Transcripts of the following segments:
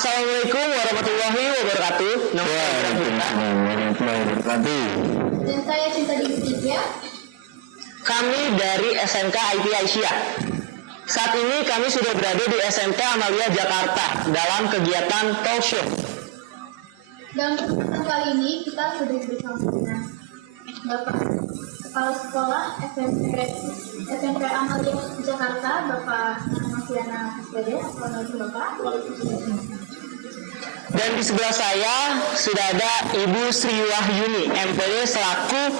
Assalamualaikum warahmatullahi wabarakatuh. Waalaikumsalam warahmatullahi wabarakatuh. Dan saya Cinta Divya. Kami dari SMK IT Aisyah. Saat ini kami sudah berada di SMK Amalia Jakarta dalam kegiatan talk show. Dan kesempatan kali ini kita sudah bersama dengan Bapak Kepala Sekolah SMP Amalia Jakarta, Bapak Masiana SPD. Assalamualaikum Bapak. Dan di sebelah saya sudah ada Ibu Sri Wahyuni, MPD selaku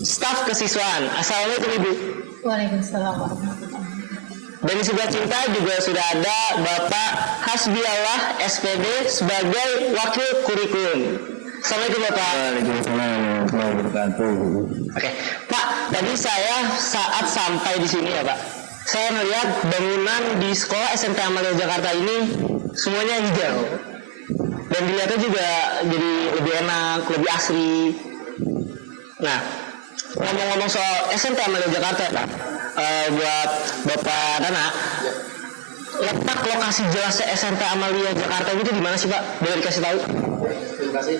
staf kesiswaan. Assalamualaikum Ibu. Waalaikumsalam warahmatullahi wabarakatuh. Dan di sebelah Cinta juga sudah ada Bapak Hasbiallah SPD sebagai wakil kurikulum. Assalamualaikum Bapak. Waalaikumsalam warahmatullahi wabarakatuh. Oke, Pak, tadi saya saat sampai di sini ya Pak, saya melihat bangunan di sekolah SMK Amalia Jakarta ini semuanya hijau. Dan dilihatnya juga jadi lebih enak, lebih asri. Nah, ngomong-ngomong soal SMK Amalia Jakarta Pak, buat Bapak Dana, letak lokasi jelasnya SMK Amalia Jakarta itu di mana sih Pak? Boleh dikasih tahu? Terima kasih.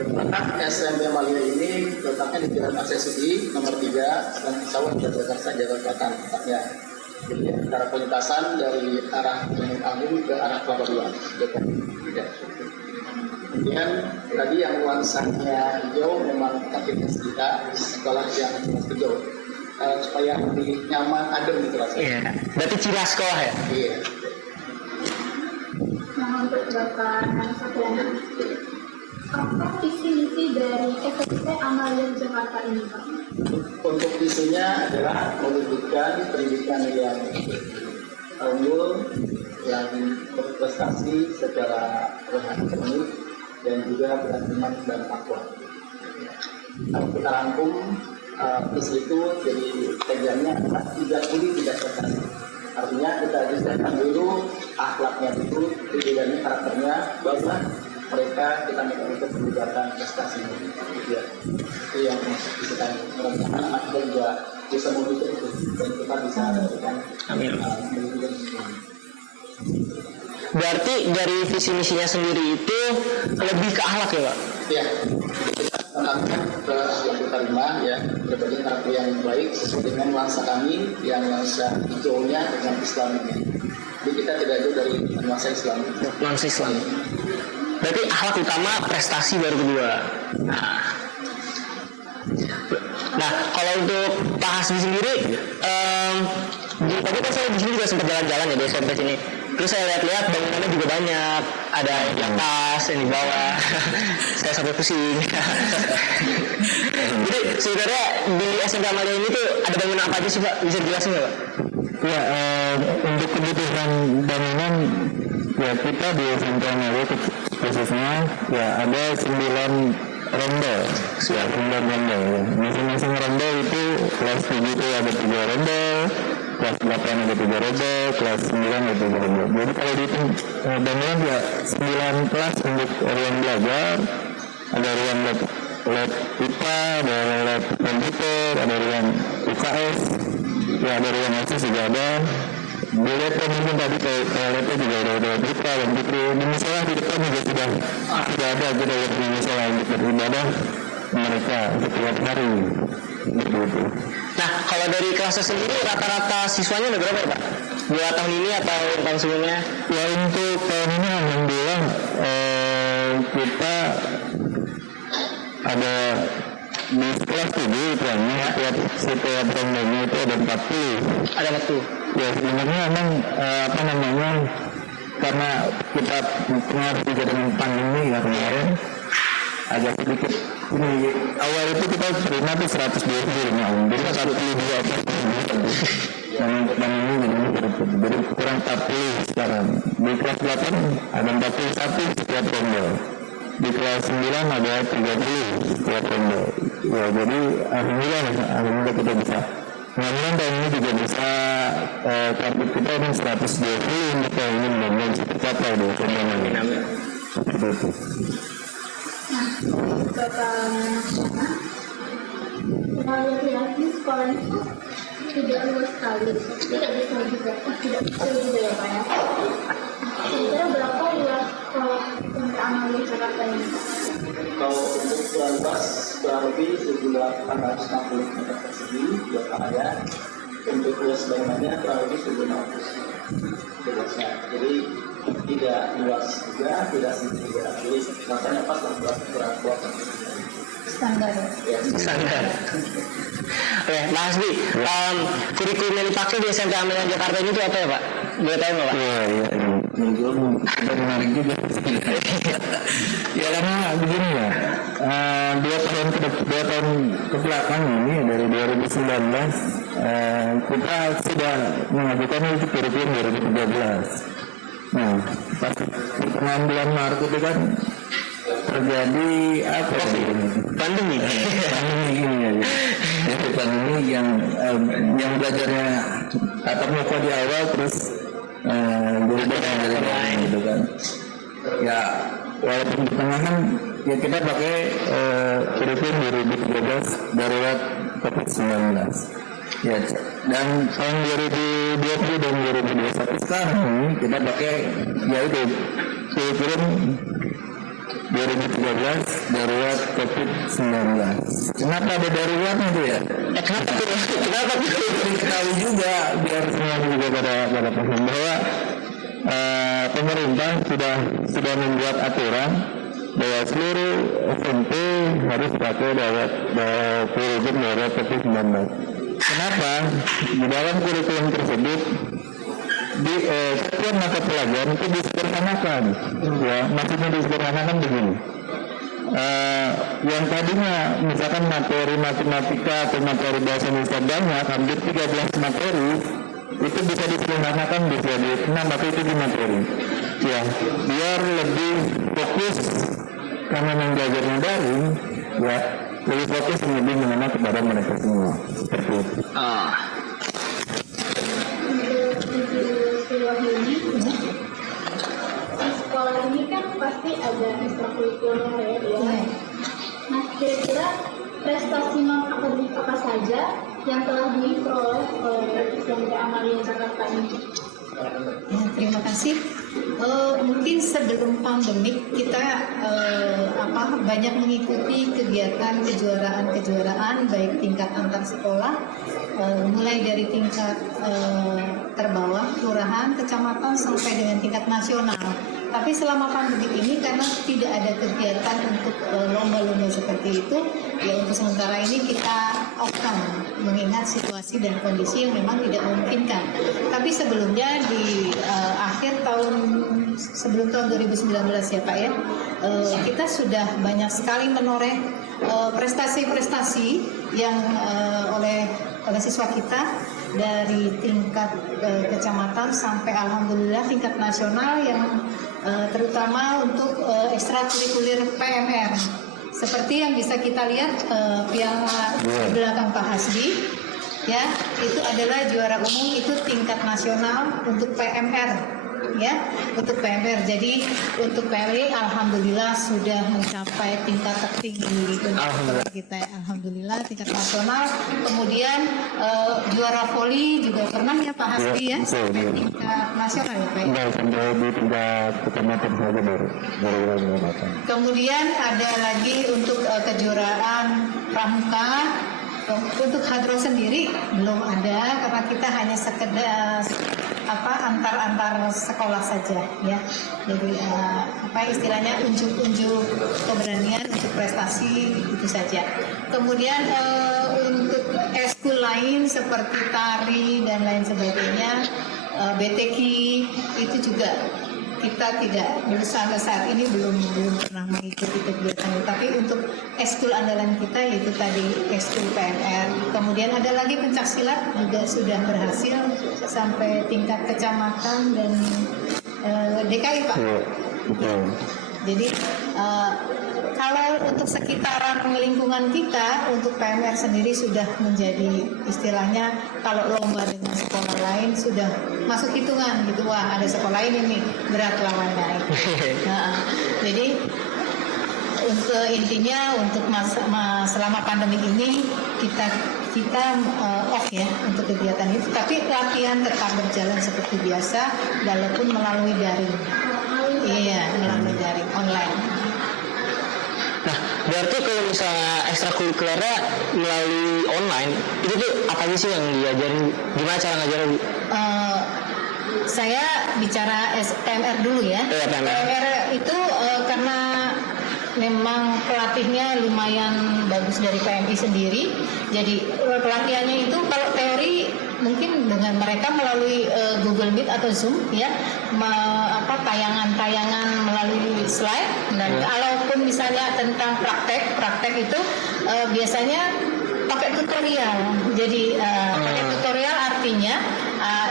Letak SMP Amalia ini letaknya di Jalan Aksesudi nomor 3 dan pesawat Jakarta Jakarta tempatnya. Jadi antara perlintasan dari arah Gunung Agung ke arah Kelapa II. Kemudian tadi yang nuansanya hijau memang aktivitas kita sekolah yang hijau supaya lebih nyaman, adem gitu rasanya. Iya. Berarti ciri sekolah ya? Iya. Nah, untuk Bapak Satuan, apa visi misi dari SMP Amalia Jakarta ini Pak? Untuk visinya adalah mewujudkan pendidikan yang unggul, yang berprestasi secara akademik dan juga beriman dan takwa. Kalau kita rangkum visi itu jadi kajiannya adalah tidak boleh tidak prestasi. Artinya kita disediakan dulu akhlaknya itu, kepribadiannya, karakternya, barulah mereka kita minta untuk meningkatkan prestasi. Ya, itu yang bisa kami mudah-mudahan anak kita juga bisa mewujudkan itu dan kita bisa melakukan mewujudkan itu. Berarti dari visi misinya sendiri itu lebih ke akhlak ya Pak? Ya, kita menanamkan ke akhlak karimah ya, berbagai karakter yang baik sesuai dengan nuansa kami yang nuansa hijaunya dengan Islam ini. Jadi kita tidak jauh dari nuansa Islam. Nuansa Islam. Berarti akhlak utama, prestasi baru kedua. Nah, kalau untuk Pak Hasbi sendiri, tadi kan saya di sini juga sempat jalan-jalan ya di SMP sini. Terus saya lihat-lihat bangunannya juga banyak, ada yang di atas, yang di bawah. Saya sampai pusing. Jadi sebenarnya di SMK Amalia ini tuh ada bangunan apa aja sih Pak? Bisa dijelasin nggak Pak? Ya, untuk kebutuhan bangunan, ya kita di SMK Amalia khususnya ya ada 9 rombel, ya 9 rombel. Masing-masing rombel itu kelas 7 itu ada 3 rombel, kelas 8 ada 3 rombel, kelas 9 ada 3 rombel. Jadi kalau dihitung bangunan ya 9 kelas untuk ruang belajar, ada ruang lab IPA, ada lab komputer, ada ruang UKS, ya ada ruang akses juga ada. Dilihat kan mungkin tadi toiletnya juga ada kita dan putri di musola di depan juga sudah ada kita lihat di musola untuk beribadah mereka setiap hari begitu. Nah, kalau dari kelasnya sendiri rata-rata siswanya ada berapa Pak? Buat tahun ini atau tahun sebelumnya? Ya untuk tahun ini alhamdulillah kita ada di kelas 7 itu setiap rombongan itu ada 40. Ada 40. Ya sebenarnya memang karena kita pengaruh juga dengan pandemi ya kemarin agak sedikit ini awal itu kita terima tuh 125 jadi 122 dan untuk pandemi jadi kurang 40 sekarang di kelas 8 ada 41 setiap rombel di kelas 9 ada 30 setiap rombel ya jadi alhamdulillah kita bisa mudah-mudahan tahun ini juga bisa target kita ini 120 untuk tahun ini mudah-mudahan bisa tercapai di rombongan seperti itu. Nah, Bapak Masiana, kita lihat di sekolah itu tidak luas sekali, tidak bisa juga ya Pak ya. Kira-kira berapa Jakarta ini? Kalau untuk luas kurang lebih sejumlah 460 meter persegi dua area. Untuk luas bangunannya kurang lebih 1.600 luasnya. Jadi tidak luas juga, tidak sempit juga. Jadi rasanya pas lah buat Standar ya? Standar. Oke, Mas Hasbi, kurikulum yang dipakai di SMP Amelia Jakarta ini tuh apa ya Pak? Boleh tahu nggak Pak? Iya. Itu menarik juga. Ya karena begini ya, 2 tahun ke belakang ini dari 2019 kita sudah mengajukan itu kurikulum 2013. Nah, pas pertengahan bulan Maret itu kan terjadi apa sih? Pandemi. Pandemi ini ya. Jadi pandemi yang belajarnya tatap muka di awal terus berubah dari lain gitu kan. Ya walaupun di pertengahan ya kita pakai kurikulum 2013 darurat COVID-19. Ya, dan tahun 2020 dan 2021 sekarang ini kita pakai yaitu kurikulum 2013 darurat COVID-19. Kenapa ada daruratnya itu ya? Kenapa tuh? Kenapa tuh? Diketahui juga biar semua juga pada paham bahwa pemerintah sudah membuat aturan bahwa seluruh SMP harus pakai kurikulum darurat COVID-19. Kenapa? Di dalam kurikulum tersebut di setiap mata pelajaran itu disederhanakan, ya maksudnya disederhanakan begini. Yang tadinya misalkan materi matematika atau materi bahasa Indonesia banyak, hampir 13 materi itu bisa disederhanakan bisa di 6 atau itu di materi, ya biar lebih fokus karena belajarnya daring, ya lebih fokus lebih mengena kepada mereka semua seperti itu. Di sekolah ini kan pasti ada ekstrakurikuler ya. Nah, kira-kira prestasi non akademik apa saja yang telah diperoleh oleh SMP Amalia Jakarta ini? Ya, terima kasih. Mungkin sebelum pandemik kita banyak mengikuti kegiatan kejuaraan baik tingkat antar sekolah, mulai dari tingkat terbawah kelurahan, kecamatan sampai dengan tingkat nasional. Tapi selama pandemi ini karena tidak ada kegiatan untuk lomba-lomba seperti itu, ya untuk sementara ini kita off-kan mengingat situasi dan kondisi yang memang tidak memungkinkan. Tapi sebelumnya di akhir tahun sebelum tahun 2019 ya Pak ya, kita sudah banyak sekali menoreh prestasi-prestasi yang oleh siswa kita dari tingkat kecamatan sampai alhamdulillah tingkat nasional yang terutama untuk ekstrakurikuler PMR. Seperti yang bisa kita lihat piala di belakang Pak Hasbi, ya itu adalah juara umum itu tingkat nasional untuk PMR, ya untuk PMR. Jadi untuk PMR alhamdulillah sudah mencapai tingkat tertinggi untuk kita, alhamdulillah tingkat nasional. Kemudian juara voli juga pernah ya Pak Hasbi ya sampai tingkat nasional ya Pak. Enggak, sampai di tingkat kecamatan saja baru. Kemudian ada lagi untuk kejuaraan pramuka. Untuk hadro sendiri belum ada karena kita hanya sekedar antar sekolah saja ya. Jadi istilahnya unjuk-unjuk keberanian untuk prestasi itu saja. Kemudian untuk eskul lain seperti tari dan lain sebagainya, BTK itu juga kita tidak sampai saat ini belum pernah mengikuti kegiatan itu. Tapi untuk eskul andalan kita yaitu tadi eskul PMR. Kemudian ada lagi pencak silat juga sudah berhasil sampai tingkat kecamatan dan DKI Pak. Jadi kalau untuk sekitaran lingkungan kita untuk PMR sendiri sudah menjadi istilahnya kalau lomba dengan sekolah lain sudah masuk hitungan gitu. Wah ada sekolah ini berat lawannya. Jadi untuk intinya untuk selama pandemi ini kita off ya untuk kegiatan itu. Tapi latihan tetap berjalan seperti biasa walaupun melalui daring. Iya melalui daring online. berarti kalau misalnya ekstrakurikulernya melalui online, itu tuh apa aja sih yang diajarin? Gimana cara ngajarin, Bu? Saya bicara PMR dulu ya. Iya, PMR. PMR itu karena memang pelatihnya lumayan bagus dari PMI sendiri. Jadi pelatihannya itu kalau teori mungkin dengan mereka melalui Google Meet atau Zoom ya, tayangan-tayangan melalui slide. Dan kalaupun misalnya tentang praktek itu biasanya pakai tutorial. Jadi pakai tutorial artinya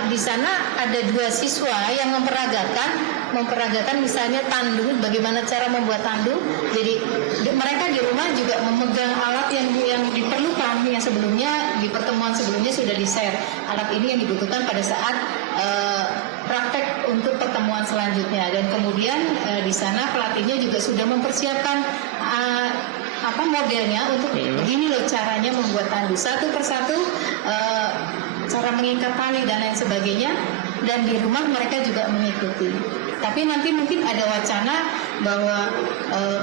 di sana ada 2 siswa yang memperagakan misalnya tandu, bagaimana cara membuat tandu. Jadi mereka di rumah juga memegang alat yang diperlukan, yang sebelumnya di pertemuan sebelumnya sudah di-share. Alat ini yang dibutuhkan pada saat praktek untuk pertemuan selanjutnya. Dan kemudian di sana pelatihnya juga sudah mempersiapkan modelnya untuk begini loh caranya membuat tandu satu persatu, cara mengikat tali dan lain sebagainya, dan di rumah mereka juga mengikuti. Tapi nanti mungkin ada wacana bahwa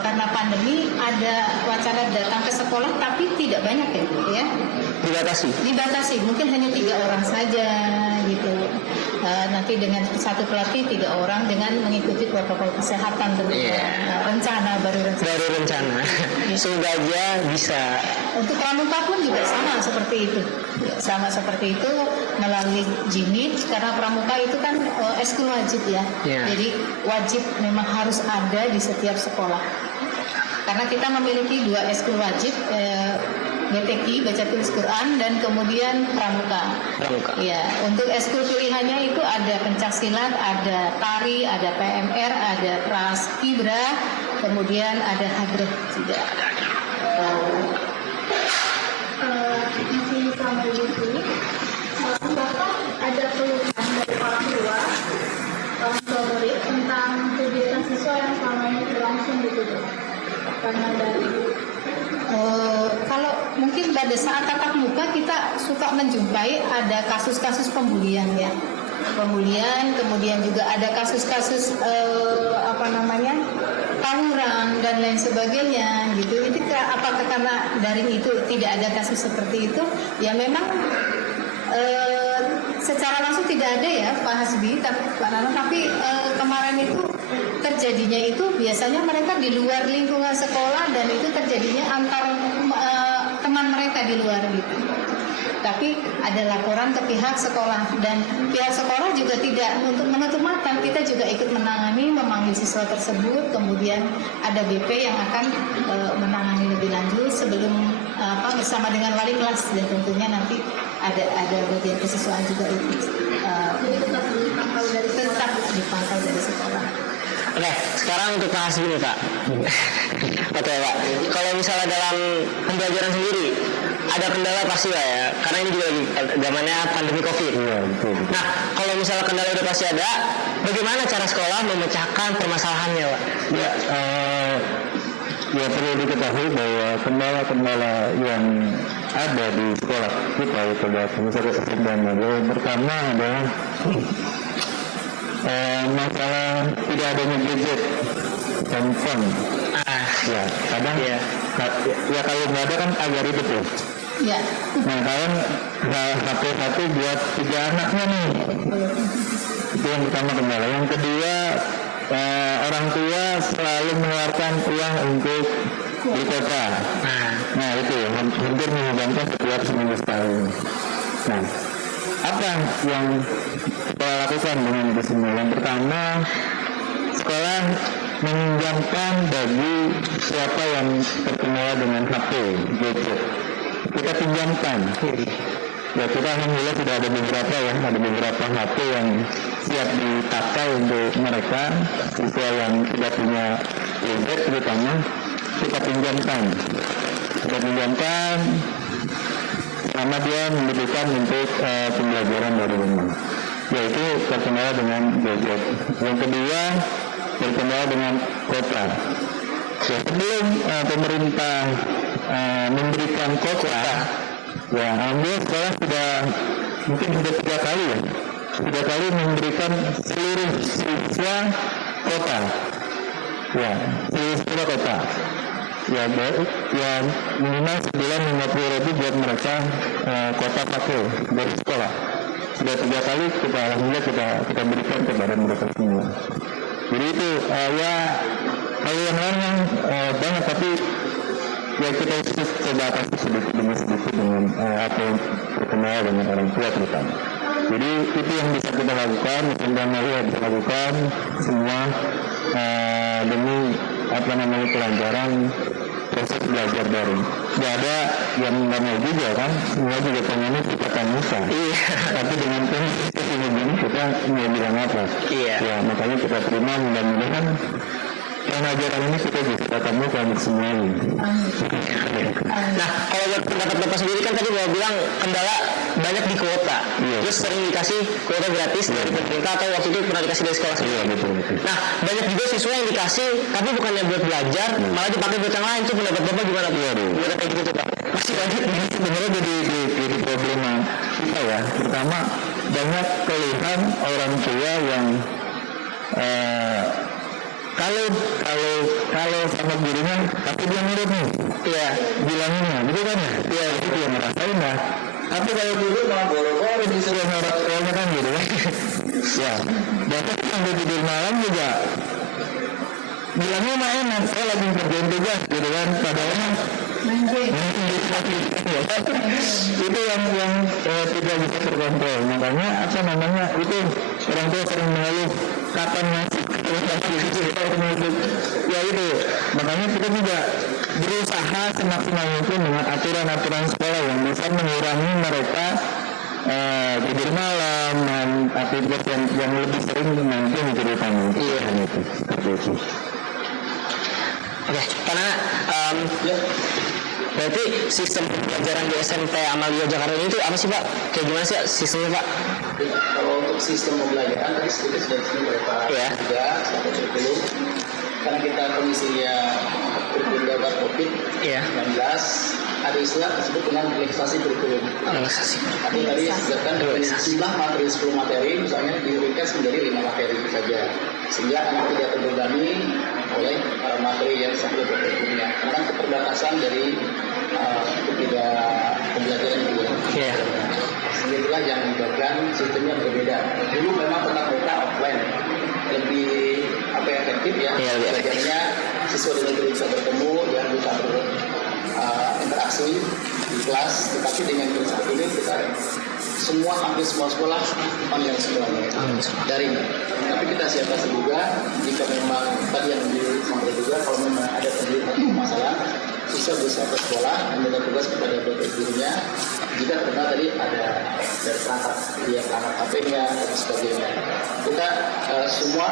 karena pandemi ada wacana datang ke sekolah, tapi tidak banyak ya. Dibatasi, mungkin hanya 3 orang saja gitu. Nanti dengan satu pelatih 3 orang dengan mengikuti protokol kesehatan tentunya. Baru rencana. Semoga aja bisa. Untuk pramuka pun juga sama seperti itu, melalui JIMIT, karena pramuka itu kan eskul wajib ya. Jadi wajib memang harus ada di setiap sekolah. Karena kita memiliki 2 eskul wajib, BTQ, baca tulis Quran, dan kemudian pramuka. Ya, untuk eskul pilihannya itu ada pencaksilat, ada tari, ada PMR, ada praskibra, kemudian ada hadrah juga. Masih sama di sini. Apakah ada keluhan dari orang tua murid tentang kegiatan siswa yang selama ini berlangsung gitu, karena dari kalau mungkin pada saat tatap muka kita suka menjumpai ada kasus-kasus pembulian ya, kemudian juga ada kasus-kasus tawuran dan lain sebagainya gitu. Itu apakah karena daring itu tidak ada kasus seperti itu? Ya memang secara langsung tidak ada ya Pak Hasbi, Pak Nana, tapi kemarin itu terjadinya itu biasanya mereka di luar lingkungan sekolah, dan itu terjadinya antar teman mereka di luar gitu. Tapi ada laporan ke pihak sekolah, dan pihak sekolah juga tidak untuk menutup mata. Kita juga ikut menangani, memanggil siswa tersebut, kemudian ada BP yang akan menangani lebih lanjut sebelum bersama dengan wali kelas, dan tentunya nanti ada bagian kesiswaan juga itu tetap dipantau dari sekolah. Oke, sekarang untuk Pak Hasbi nih Pak. Oke Pak, kalau misalnya dalam pembelajaran sendiri ada kendala pasti lah ya, karena ini juga lagi zamannya pandemi COVID. Nah, kalau misalnya kendala udah pasti ada, bagaimana cara sekolah memecahkan permasalahannya Pak? Ya perlu diketahui bahwa kendala-kendala yang ada di sekolah kita itu dan pertama adalah masalah tidak adanya gadget, handphone. Ya kadang ya kalau nggak ada kan agak ribet ya. Ya. Nah kalian satu buat 3 anaknya nih. Itu yang pertama kendala. Yang kedua, orang tua selalu mengeluarkan uang untuk beli kuota. Nah itu hampir menghabiskan setiap seminggu sekali. Nah, apa yang kita lakukan dengan itu semua? Yang pertama, sekolah meminjamkan bagi siapa yang terkendala dengan HP, gadget. Kita pinjamkan. Ya kita alhamdulillah sudah ada beberapa HP yang siap dipakai untuk mereka siswa yang tidak punya gadget, terutama kita pinjamkan selama dia membutuhkan untuk pembelajaran dari rumah, yaitu terkendala dengan gadget. Yang kedua terkendala dengan kuota. Ya, sebelum pemerintah memberikan kuota, ya alhamdulillah sekolah sudah 3 kali memberikan seluruh siswa kuota. Ya, seluruh siswa kuota. ya minimal sebulan 50.000 buat mereka kuota pakai dari sekolah. Sudah 3 kali kita alhamdulillah kita berikan kepada mereka semua. Jadi itu ya kalau yang lain yang banyak, tapi ya kita coba kasih sedikit demi sedikit dengan apa yang berkenal dengan orang tua terutama. Jadi itu yang bisa kita lakukan, yang bisa lakukan semua demi kelancaran proses belajar daring. Tidak ada yang nggak mau juga kan, semua juga pengennya kita muka. Iya. Tapi dengan kondisi ini kita mau bilang apa? Iya. Ya makanya kita terima, mudah-mudahan pengajaran ini kita bisa tatap muka untuk semuanya. Nah, kalau buat pendapat Bapak sendiri kan tadi Bapak bilang kendala banyak di kuota. Iya. Terus sering dikasih kuota gratis dari pemerintah atau waktu itu pernah dikasih dari sekolah sendiri. Iya, betul. Nah, banyak juga siswa yang dikasih tapi bukannya buat belajar, malah dipakai buat yang lain. Itu pendapat Bapak gimana? Iya, gimana kayak gitu tuh Pak? Masih banyak. Sebenarnya jadi problema kita ya. Pertama, banyak keluhan orang tua yang kalau sama gurunya tapi dia nurut nih, ya bilangnya gitu kan ya, itu dia ngerasain lah. Tapi kalau dulu mau boro-boro disuruh orang kan gitu kan. Ya, bahkan sampai tidur malam juga bilangnya mah enak, saya lagi kerjain tugas gitu kan, padahal itu yang tidak bisa terkontrol. Makanya itu orang tua sering mengeluh kapan masuk ya itu. Makanya kita juga berusaha semaksimal mungkin dengan aturan-aturan sekolah yang bisa mengurangi mereka tidur malam dan aktivitas yang lebih sering nanti menjadi tamu. Iya, itu. Oke, karena berarti sistem pembelajaran di SMP Amalia Jakarta ini itu apa sih Pak? Kayak gimana sih sistemnya Pak? Kalau untuk sistem pembelajaran tadi sedikit sudah disini oleh Pak juga satu kurikulum. Karena kita kondisinya kurikulum dapat COVID-19, ada istilah tersebut dengan relaksasi kurikulum. Relaksasi. Tapi tadi disebutkan jumlah materi 10 materi misalnya diringkas menjadi 5 materi saja, sehingga anak tidak terbebani oleh materi yang sampai kurikulumnya. Karena keterbatasan dari ketiga pembelajaran itu. Yeah. Sehingga itulah yang menyebabkan sistemnya berbeda. Dulu memang tetap mereka offline lebih efektif ya. Belajarnya siswa dengan guru bisa bertemu dan bisa berinteraksi di kelas. Tetapi dengan guru seperti ini kita hampir semua sekolah online semuanya daring. Tapi kita siapkan juga jika memang tadi yang disampaikan juga kalau memang ada terjadi masalah, siswa bisa ke sekolah meminta tugas kepada gurunya. Jika ternyata tadi ada dari perangkat HP-nya dan sebagainya, kita semua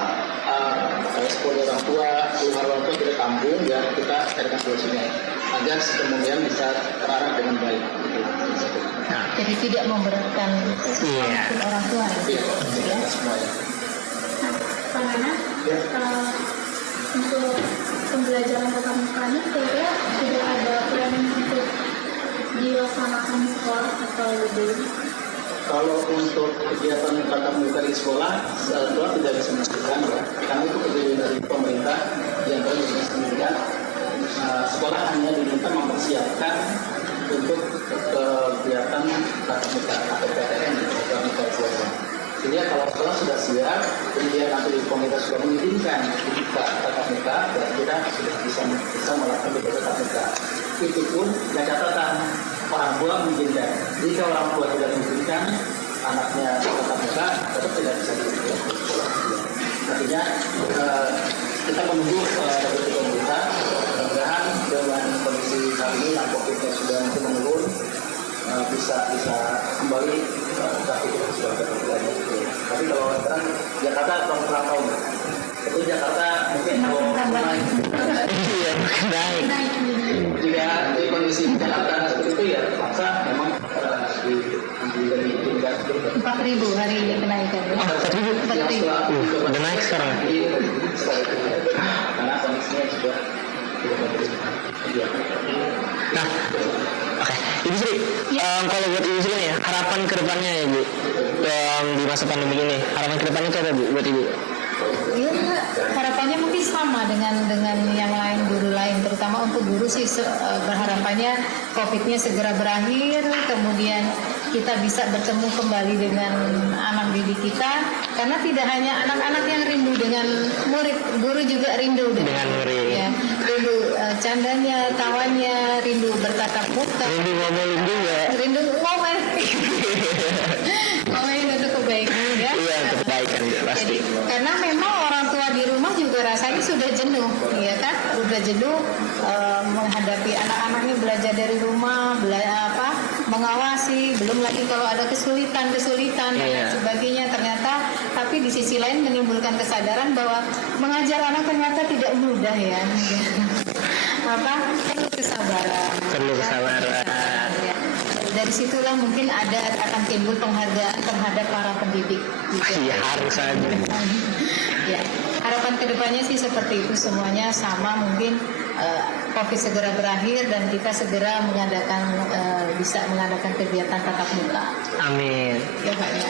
sekolah orang tua, keluar orang tua kita tampung dan kita carikan solusinya agar kemudian bisa terarah dengan baik. Jadi tidak memberatkan orang tua. Iya, semuanya. Pak Nana, untuk pembelajaran tatap muka ini kira-kira sudah ada planning untuk dilaksanakan di sekolah atau belum? Kalau untuk kegiatan tatap muka di sekolah tidak bisa melakukan ya, karena itu kebijakan dari pemerintah yang baru disampaikan. Sekolah hanya diminta mempersiapkan untuk kegiatan tatap muka atau PTM di tatap muka sekolah. Jadi kalau sekolah sudah siap, kemudian nanti pemerintah sudah mengizinkan kita tatap muka, dan kita sudah bisa melakukan tatap muka. Itu pun yang catatan orang tua mengizinkan. Jika orang tua tidak mengizinkan anaknya tatap muka, tetap tidak bisa dilakukan. Artinya kita menunggu dari pemerintah. Mudah-mudahan dengan kondisi saat ini yang COVID-nya sudah menurun, bisa kembali tapi kita sudah lagi. Tapi kalau sekarang Jakarta tahun itu Jakarta mungkin naik. Jika di kondisi Jakarta seperti itu ya terpaksa memang dari 4.000 hari ini kenaikan. 4.000 udah naik sekarang. Karena kondisinya sudah Nah, oke. Ibu Sri, kalau buat Ibu Sri ya, harapan kedepannya ya Bu, di masa pandemi ini, harapan kedepannya itu ada Bu buat Ibu? Ya, harapannya mungkin sama dengan yang lain, guru lain, terutama untuk guru sih berharapannya COVID-nya segera berakhir, kemudian kita bisa bertemu kembali dengan anak didik kita, karena tidak hanya anak-anak yang rindu dengan murid, guru juga rindu dengan murid. ya, rindu candanya, tawanya, rindu bertatap muka, Rindu ngomong juga. rindu momen momen untuk kebaikan ya. Iya, untuk kebaikan pasti. Jadi, karena memang orang tua di rumah juga rasanya sudah jenuh, ya kan? Sudah jenuh menghadapi anak-anaknya belajar dari rumah, mengawasi, belum lagi kalau ada kesulitan dan lain sebagainya. Ternyata, tapi di sisi lain menimbulkan kesadaran bahwa mengajar anak ternyata tidak mudah ya. Perlu kesabaran. Perlu kesabaran. Ya. Dari situlah mungkin akan timbul penghargaan terhadap para pendidik. Iya, harus aja. Ya, harapan kedepannya sih seperti itu, semuanya sama, mungkin COVID segera berakhir dan kita segera bisa mengadakan kegiatan tatap muka. Amin. Ya Pak ya.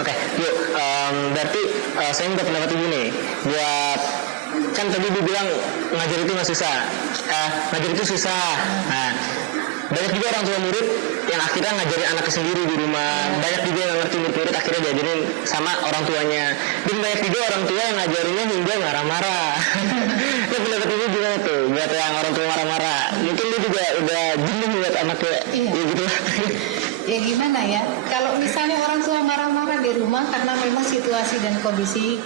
Oke, yuk. Berarti saya minta pendapat ibu nih. Buat kan tadi dibilang ngajar itu nggak susah. Ngajar itu susah. Nah, banyak juga orang tua murid yang akhirnya ngajarin anaknya sendiri di rumah. Banyak juga yang ngerti murid akhirnya diajarin sama orang tuanya. Dan banyak juga orang tua yang ngajarinnya hingga marah-marah. Nah, pendapat ibu gimana tuh? Buat yang orang tua marah-marah. Mungkin dia juga udah jenuh buat anaknya. Iya. Ya gitu. Ya gimana ya, kalau misalnya orang tua marah-marah di rumah karena memang situasi dan kondisi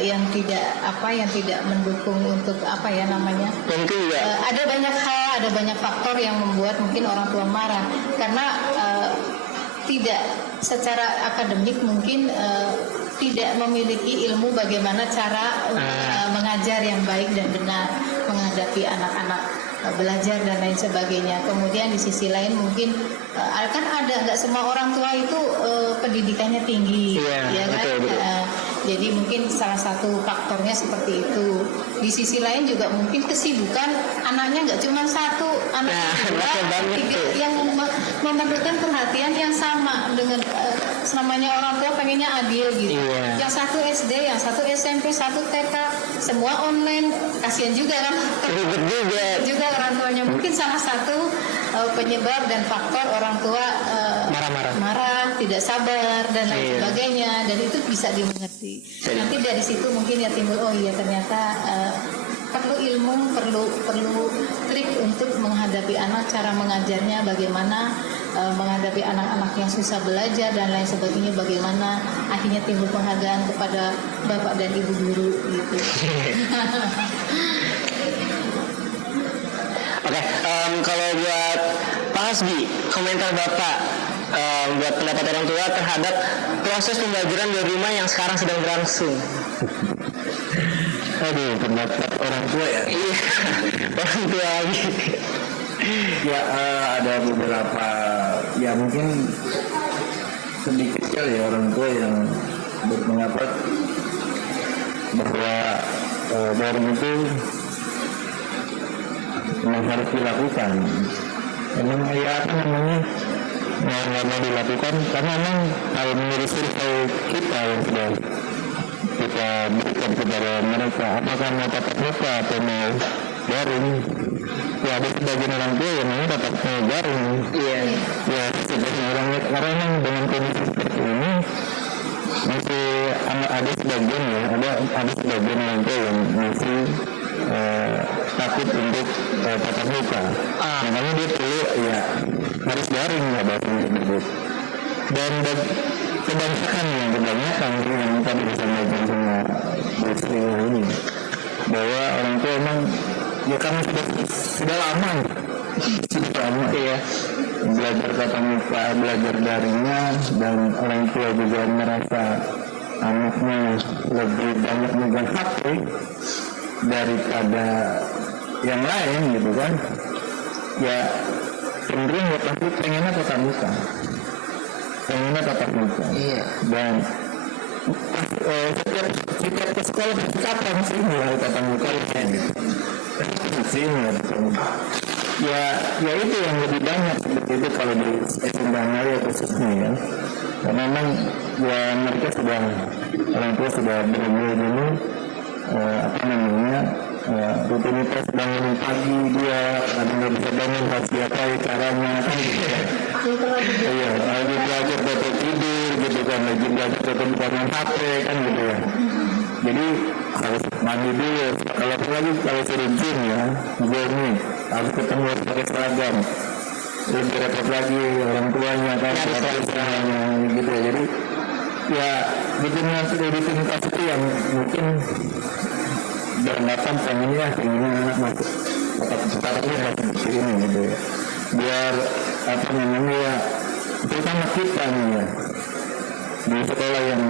yang tidak mendukung untuk Mungkin juga ada banyak hal, ada banyak faktor yang membuat mungkin orang tua marah karena tidak secara akademik mungkin tidak memiliki ilmu bagaimana cara mengajar yang baik dan benar menghadapi anak-anak belajar dan lain sebagainya. Kemudian di sisi lain mungkin kan nggak semua orang tua itu pendidikannya tinggi, ya kan? Betul. Jadi mungkin salah satu faktornya seperti itu. Di sisi lain juga mungkin kesibukan anaknya nggak cuma satu, anak tiga yang memerlukan perhatian yang sama dengan namanya orang tua pengennya adil gitu. Yang satu SD, yang satu SMP, satu TK, semua online, kasihan juga kan? Juga orang tuanya mungkin salah satu penyebab dan faktor orang tua marah, tidak sabar dan lain sebagainya, dan itu bisa dimengerti. Nanti dari situ mungkin ya timbul ternyata perlu ilmu, perlu trik untuk menghadapi anak, cara mengajarnya bagaimana, menghadapi anak-anak yang susah belajar dan lain sebagainya, bagaimana akhirnya timbul penghargaan kepada bapak dan ibu guru gitu. Oke, kalau buat Pak Hasbi, komentar Bapak buat pendapat orang tua terhadap proses pembelajaran di rumah yang sekarang sedang berlangsung. Aduh, pendapat orang tua ya. Iya, orang tua lagi. Ya ada beberapa, ya mungkin sedikit kali ya orang tua yang berpendapat bahwa daring itu memang harus dilakukan. Memang ya nggak mau dilakukan karena memang kalau menurut survei kita yang sudah kita berikan kepada mereka, apakah mau tatap muka atau mau daring, ya ada sebagian orang tua yang memang tatap mau daring. Ya sebagian orang, karena memang dengan kondisi seperti ini masih ada sebagian orang tua yang masih takut untuk tatap muka. Makanya dia perlu harus daring ya bahasanya tersebut. Dan kebanyakan yang tadi disampaikan sama istri ini bahwa orang tua emang ya karena sudah lama belajar tatap muka, belajar daringnya, dan orang tua juga merasa anaknya lebih banyak megang HP daripada yang lain gitu kan, ya cenderung ya pasti pengennya tatap muka. Dan setiap ke sekolah kapan sih mulai tatap muka gitu. Sih ya itu yang lebih banyak seperti itu kalau di SMK Amalia khususnya ya. Karena memang ya mereka sudah, orang tua sudah benar-benar dulu rutinitas bangun pagi dia kadang nggak bisa bangun harus diapain caranya kan gitu ya. Iya, lagi belajar tetap tidur gitu kan, lagi belajar tetap bukan HP kan gitu ya. Jadi harus mandi dulu, kalau suruh gym ya, jogging harus ketemu pakai seragam. Lebih repot lagi orang tuanya kan, usahanya gitu ya. Jadi ya rutinitas itu yang mungkin beranggapan pengennya anak masuk sekarangnya harus seperti ini gitu ya. Biar ya terutama kita nih ya di sekolah yang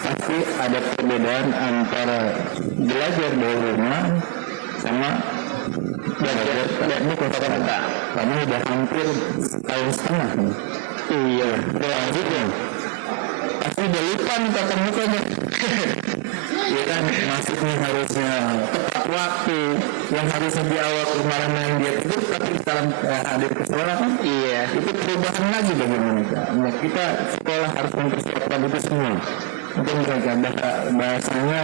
pasti ada perbedaan antara belajar dari rumah sama belajar ini kota-kota. Kamu udah hampir tahun setengah nih. Iya, lanjutnya pasti udah lupa nih tatap mukanya. Ya kan, masuknya harusnya tepat waktu, yang harusnya di awal kemarin yang dia tidur tapi sekarang hadir ke sekolah kan. Iya, itu perubahan lagi bagaimana kita. Nah, kita sekolah harus mempersiapkan itu semua untuk mereka. Bahasanya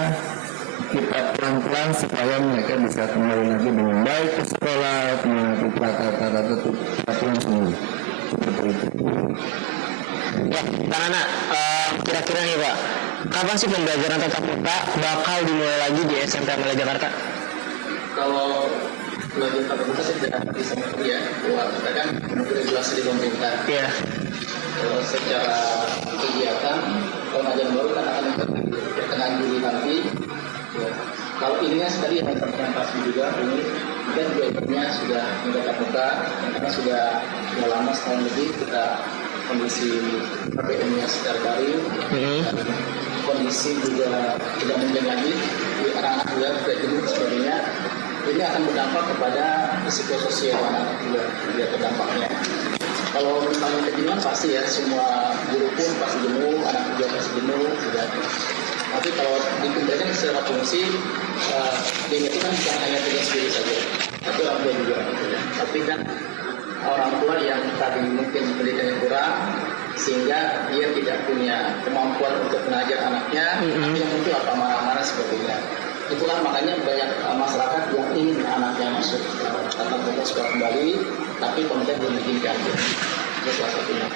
kita pelan-pelan supaya mereka bisa kembali lagi dengan baik ke sekolah, mengikuti kata-kata aturan semua seperti itu. Ya, Kak Nana, kira-kira nih Pak, kapan sih pembelajaran tatap muka bakal dimulai lagi di SMP Amalia Jakarta? Kalau belajar tatap muka sih tidak bisa ya, kita kan regulasi di pemerintah. Iya. Kalau secara kegiatan, tahun ajaran baru kan akan pertengahan Juli nanti. Ya. Kalau ini kan tadi yang pasti juga ini dan juga sudah tatap muka karena sudah lama setahun lebih kita kondisi PPM-nya secara daring, kondisi juga tidak mungkin lagi di anak-anak juga tidak jenuh sebagainya. Ini akan berdampak kepada risiko sosial anak juga terdampaknya. Kalau misalnya kejenuhan pasti ya semua guru pun pasti jenuh, anak juga pasti jenuh juga. Tapi kalau dikembalikan secara fungsi, dia itu kan bukan hanya tugas guru saja, tapi orang tua juga. Tapi kan orang tua yang tadi mungkin pendidikannya kurang sehingga dia tidak punya kemampuan untuk mengajar anaknya, tapi yang muncul apa marah-marah sebagainya. Itulah makanya banyak masyarakat yang ingin anaknya masuk tatap muka sekolah kembali, tapi pemerintah belum mengizinkan. Itu salah satunya.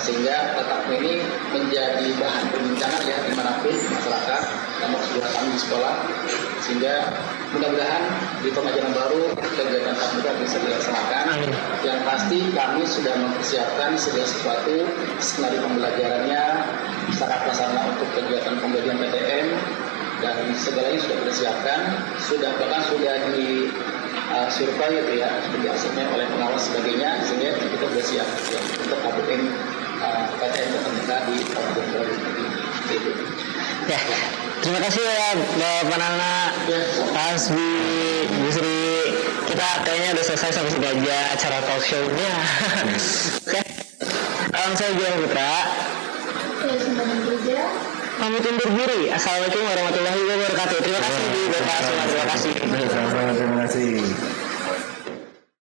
Sehingga tatap muka ini menjadi bahan perbincangan ya dimanapun masyarakat, termasuk juga kami di sekolah, sehingga mudah-mudahan di pengajaran baru kegiatan tatap muka bisa dilaksanakan. Yang pasti kami sudah mempersiapkan segala sesuatu, skenario pembelajarannya, cara pelaksanaan untuk kegiatan pembelajaran PTM, dan segalanya sudah dipersiapkan, bahkan sudah di survei ya, seperti asesmen oleh pengawas sebagainya, sehingga kita sudah siap ya, untuk KPM PTM tatap muka di tahun 2020. Ya, terima kasih ya Bapak Nana, Pak Hasbi, Bu Sri. Kita kayaknya udah selesai sampai sini aja acara talk show-nya. Oke, saya Juan Putra. Saya Sumbang Kerja. Pamit undur diri. Assalamualaikum warahmatullahi wabarakatuh. Terima kasih Bu Bapak semua. Terima kasih. Sama-sama, terima kasih.